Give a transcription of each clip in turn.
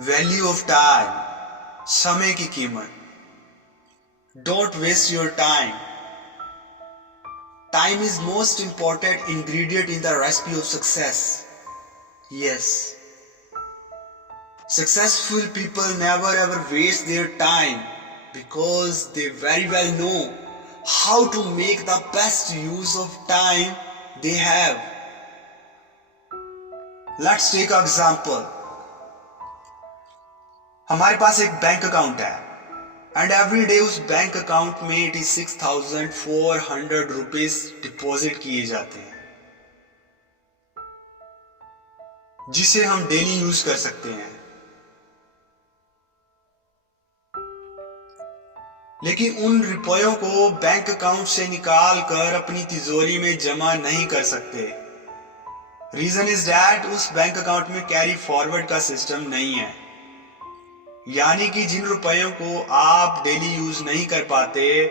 Value of time, समय की कीमत. Don't waste your time. Time is most important ingredient in the recipe of success. Yes. Successful people never ever waste their time because they very well know how to make the best use of time they have. Let's take an example. हमारे पास एक bank account है and every day उस bank account में 86,400 rupees deposit किए जाते हैं जिसे हम डेली यूज कर सकते हैं. लेकिन उन रुपयों को बैंक अकाउंट से निकाल कर अपनी तिजोरी में जमा नहीं कर सकते. रीजन इज दैट उस बैंक अकाउंट में कैरी फॉरवर्ड का सिस्टम नहीं है. यानी कि जिन रुपयों को आप डेली यूज नहीं कर पाते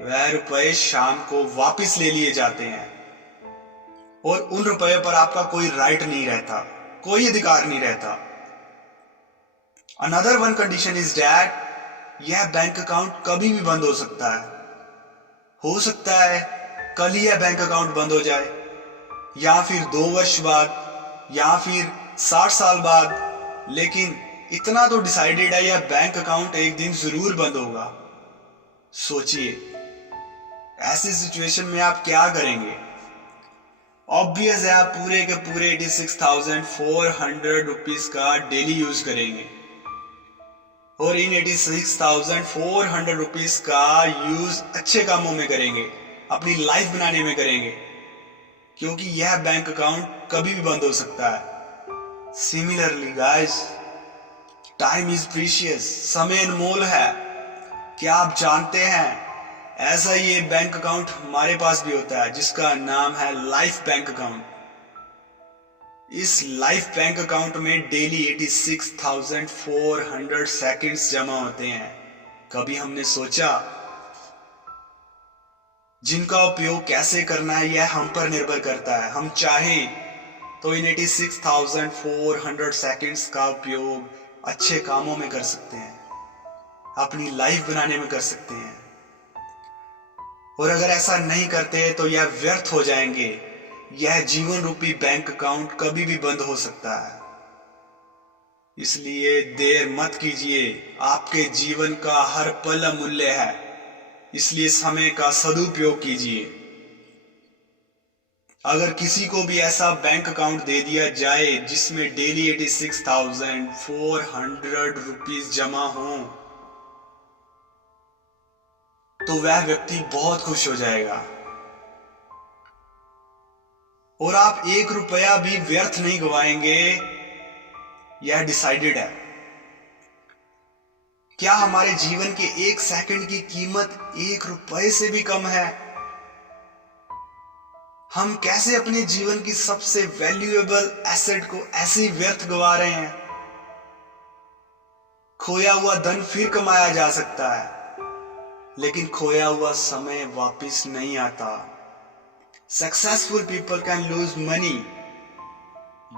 वह रुपए शाम को वापस ले लिए जाते हैं और उन रुपयों पर आपका कोई राइट नहीं रहता, कोई अधिकार नहीं रहता. Another one condition is that यह बैंक अकाउंट कभी भी बंद हो सकता है. हो सकता है कल ही यह बैंक अकाउंट बंद हो जाए या फिर 2 वर्ष बाद या फिर 60 साल बाद, लेकिन इतना तो डिसाइडेड है यह बैंक अकाउंट एक दिन जरूर बंद होगा. सोचिए ऐसी सिचुएशन में आप क्या करेंगे. ऑब्वियस है आप पूरे के पूरे 86,400 रुपीज का डेली यूज करेंगे और इन 86,400 रुपीज का यूज अच्छे कामों में करेंगे, अपनी लाइफ बनाने में करेंगे, क्योंकि यह बैंक अकाउंट कभी भी बंद हो सकता है. Similarly guys, time is precious. समय अनमोल है. क्या आप जानते हैं ऐसा ये बैंक अकाउंट हमारे पास भी होता है जिसका नाम है लाइफ बैंक अकाउंट. इस लाइफ बैंक अकाउंट में डेली 86,400 सेकंड्स जमा होते हैं. कभी हमने सोचा जिनका उपयोग कैसे करना है यह हम पर निर्भर करता है. हम चाहें तो इन 86,400 सेकंड्स का उपयोग अच्छे कामों में कर सकते हैं, अपनी लाइफ बनाने में कर सकते हैं, और अगर ऐसा नहीं करते तो यह व्यर्थ हो जाएंगे. यह जीवन रूपी बैंक अकाउंट कभी भी बंद हो सकता है. इसलिए देर मत कीजिए. आपके जीवन का हर पल अमूल्य है, इसलिए समय का सदुपयोग कीजिए. अगर किसी को भी ऐसा बैंक अकाउंट दे दिया जाए जिसमें डेली 86,400 रुपीज जमा हो तो वह व्यक्ति बहुत खुश हो जाएगा और आप 1 रुपया भी व्यर्थ नहीं गवाएंगे. यह डिसाइडेड है. क्या हमारे जीवन के 1 सेकंड की कीमत 1 रुपए से भी कम है? हम कैसे अपने जीवन की सबसे वैल्यूएबल एसेट को ऐसे ही व्यर्थ गवा रहे हैं? खोया हुआ धन फिर कमाया जा सकता है, लेकिन खोया हुआ समय वापस नहीं आता. Successful people can lose money,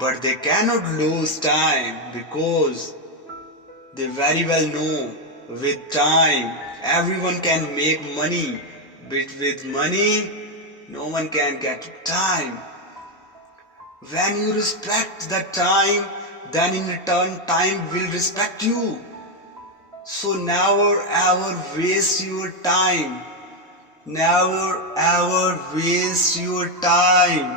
but they cannot lose time because they very well know with time everyone can make money, but with money no one can get time. When you respect the time, then in return time will respect you. So never ever waste your time. Never ever waste your time.